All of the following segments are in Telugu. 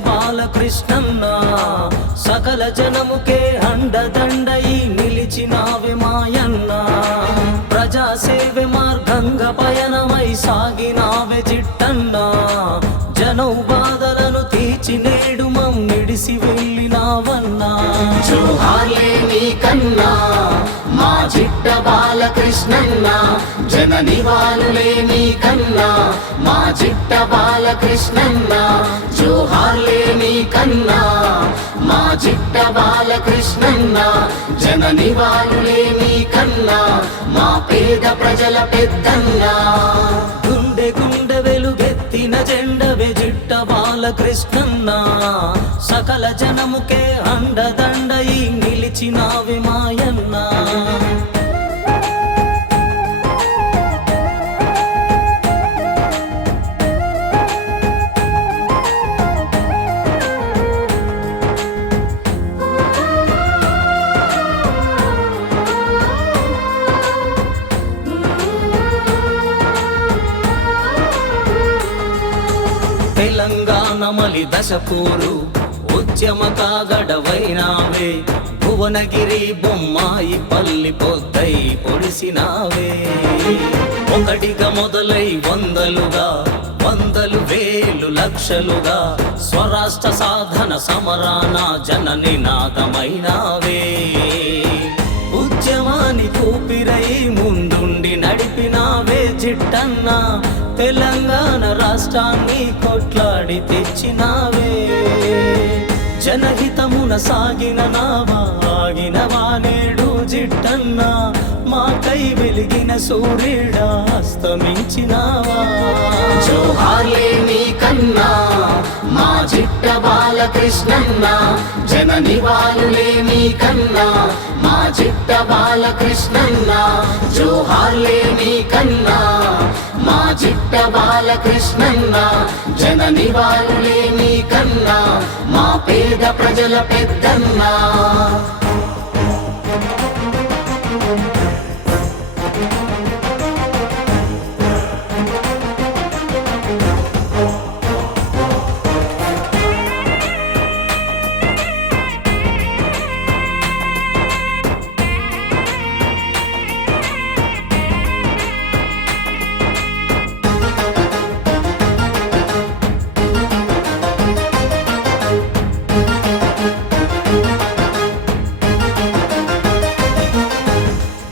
బాలకృష్ణన్న సకల జనముకే అండదండై నిలిచినావే మాయన్న ప్రజాసేవే మార్గంగా పయనమై సాగినావే జిట్టన్న జనం బాధలను తీర్చి నేడు మమ్మిడిసి వెళ్ళినావన్నా జోహార్లే నీకన్నా మా జిట్ట బాలకృష్ణన్న జన నివాళులే నీకన్నా మా జిట్ట బాలకృష్ణన్న జోహార్లే నీకన్నా మా జిట్ట బాలకృష్ణన్న జన నివాళులే నీకన్నా మా పేద ప్రజల పెద్దన్నా గుండె గుండె వెలుగెత్తిన జెండవే జిట్ట బాలకృష్ణన్న సకల జనముకే అండదండై నిలిచినావే మాయన్న తెలంగాణ మలి దశపూరు ఉద్యమ కాగడవైనావే భువనగిరి బొమ్మాయి పల్లి పొద్దై పొడిసినావే ఒకటిగా మొదలై వందలుగా వందలు వేలు లక్షలుగా స్వరాష్ట్ర సాధన సమరాన జన నినాదమైనావే ఉద్యమాని కూపిరై ముందుండి నడిపినావే జిట్టన్న తెలంగాణ రాష్ట్రాన్ని కొట్లాడి తెచ్చినావే జనహితమున సాగిన నావా ఆగినవా నేడు జిట్టన్న మాకై వెలిగిన సూర్యుడా అస్తమించినావా జోహార్లే నీకన్నా మా జిట్ట బాలకృష్ణన్న జన నివాళులే నీకన్నా మా జిట్ట బాలకృష్ణన్న జోహార్లే నీకన్నా మా జిట్ట బాలకృష్ణన్న జన నివాళులే నీకన్నా మా పేద ప్రజల పెద్దన్నా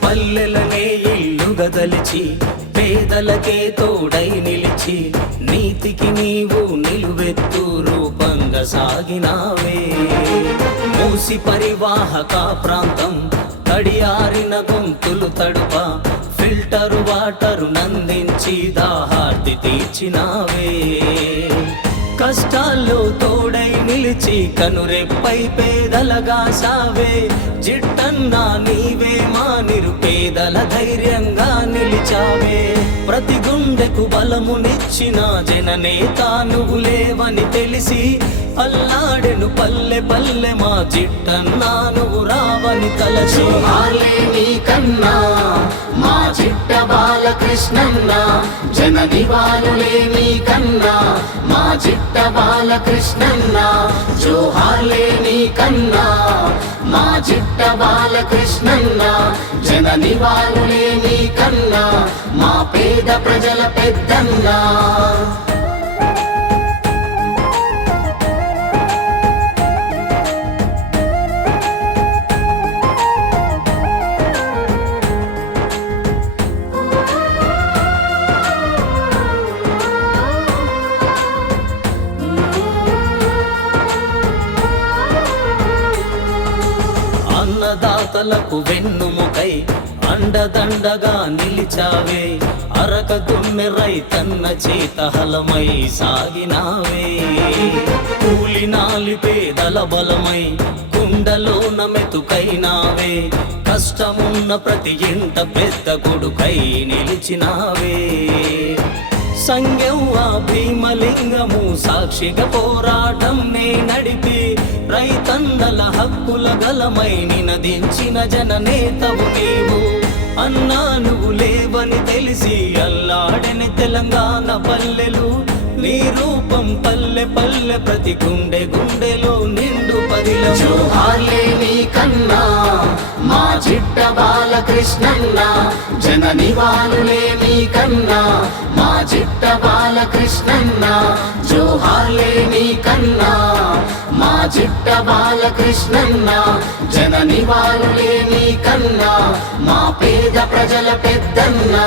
పల్లెలనే ఇల్లుగా దలిచి పేదలకే తోడై నిలిచి నీతికి నీవు నిలువెత్తు రూపంగా సాగినావే మూసి పరివాహక ప్రాంతం తడియారిన గొంతులు తడుప ఫిల్టరు వాటరు నందించి దాహార్తి తీర్చినావే కష్టాల్లో తోడై నిలిచి కనురెప్పై పేదలగా సావే జిట్టన్న నీవే మా నిరుపేదల ధైర్యంగా నిలిచావే ప్రతి గుండెకు బలమునిచ్చిన జననేత నువ్వు లేవని తెలిసి అల్లాడెను పల్లె పల్లె మా జిట్టన్న నువ్వు రావని తలచి జోహార్లే నీకన్నా మా జిట్ట బాలకృష్ణన్న జన నివాళులే నీకన్నా మా జిట్ట బాలకృష్ణన్న జోహార్లే నీకన్నా మా జిట్ట బాలకృష్ణన్న జన నివాళులే నీకన్నా మా పేద ప్రజల పెద్దన్నా అన్నదాతలకు వెన్నుముకై అండదండగా నిలిచావే అరక దున్నె రైతన్న చేతహలమై సాగినావే కూలి నాలి పేదల బలమై కుండలోన మెతుకైనావే కష్టమున్న ప్రతి ఇంట పెద్ద కొడుకై నిలిచినావే సంఘం ఆ భీమలింగము సాక్షిగా పోరాటం నే నడిపి రైతన్నల హక్కుల గలమై నినదించిన జననేతవు నీవు అన్నా నువ్వు లేవని తెలిసి అల్లాడని తెలంగాణ పల్లెలు నీ రూపం పల్లె పల్లె ప్రతి గుండె గుండెలో నిండు పదిలం జోహార్లే నీ కన్నా మా చిట్ట బాలకృష్ణన్న జన నివాళులే నీ కన్నా మా చిట్ట బాలకృష్ణన్న జోహార్లే నీ కన్నా మా చిట్ట బాలకృష్ణన్న జన నివాళులే నీ కన్నా మా పేద ప్రజల పెద్దన్నా